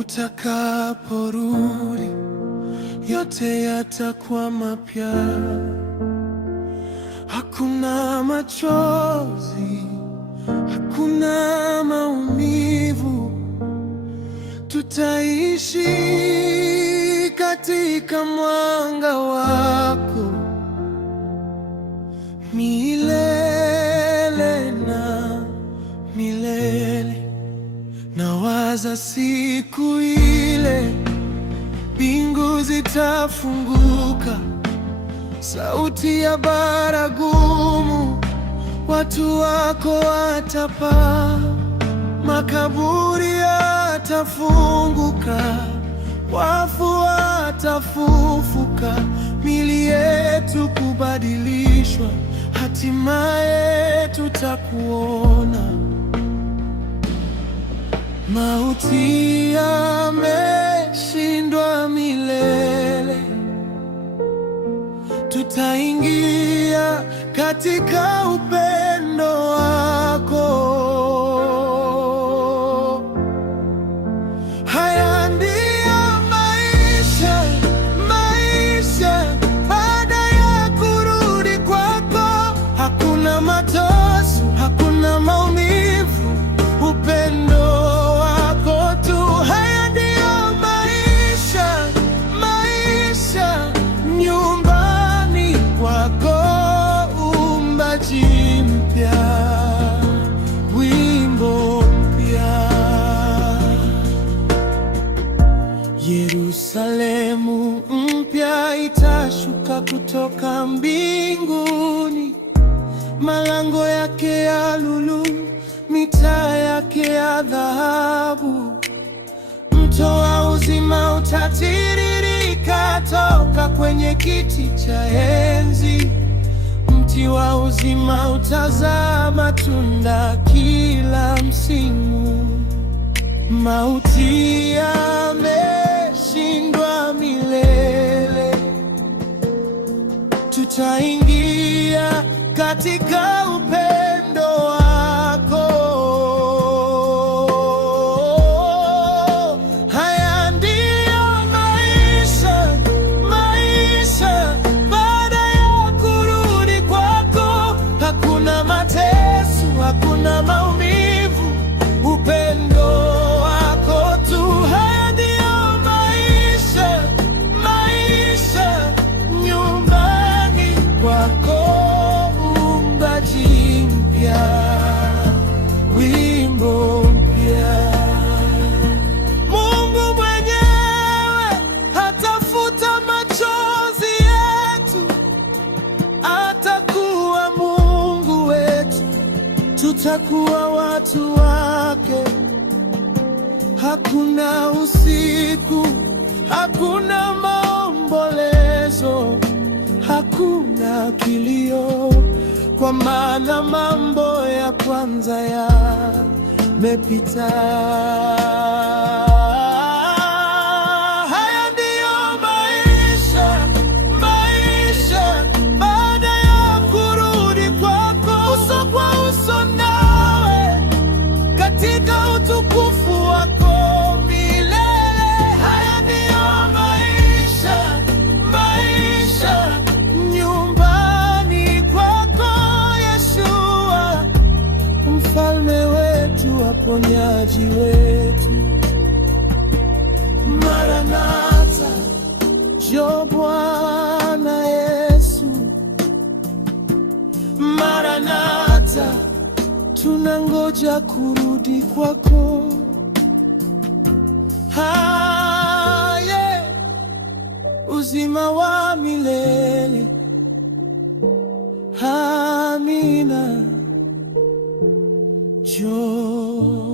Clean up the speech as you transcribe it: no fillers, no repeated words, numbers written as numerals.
Utakaporudi yote yatakuwa mapya, hakuna machozi, hakuna maumivu. Tutaishi katika mwanga wako milele na milele. Nawaza siku ile mbingu zitafunguka, sauti ya baragumu, watu wako watapaa, makaburi yatafunguka, wafu watafufuka, miili yetu kubadilishwa, hatimaye tutakuona. Mauti yameshindwa milele, tutaingia katika upendo wako. Haya ndiyo maisha, maisha baada ya kurudi kwako. Hakuna mateso, hakuna maumivu, upendo mpya, wimbo mpya. Yerusalemu mpya itashuka kutoka mbinguni, malango yake ya lulu, mitaa yake ya dhahabu. Mto wa uzima utatiririka toka kwenye kiti cha enzi. Mti wa uzima utazaa matunda kila msimu. Mauti yameshindwa milele, tutaingia katika upendo wako. Haya ndiyo maisha, maisha baada ya kurudi kwako. Hakuna mateso, hakuna maumivu, upendo wako tu. Haya ndiyo maisha, maisha nyumbani kwako, uumbaji mpya, wimbo mpya. Mungu mwenyewe hatafuta machozi yetu, atakuwa Mungu wetu, tutakuwa watu wake. Hakuna usiku, hakuna maombolezo, hakuna kilio, kwa maana mambo ya kwanza yamepita. Haya ndiyo maisha, maisha baada ya kurudi kwako, uso kwa uso nawe katika utukufu wako milele. Haya ndiyo maisha, maisha nyumbani kwako, Yeshua, mfalme wetu, aponyaji wetu. Maranatha, njoo Bwana Yesu. Maranatha, tunangoja kurudi kwako. Haye uzima wa milele. Amina. Njoo.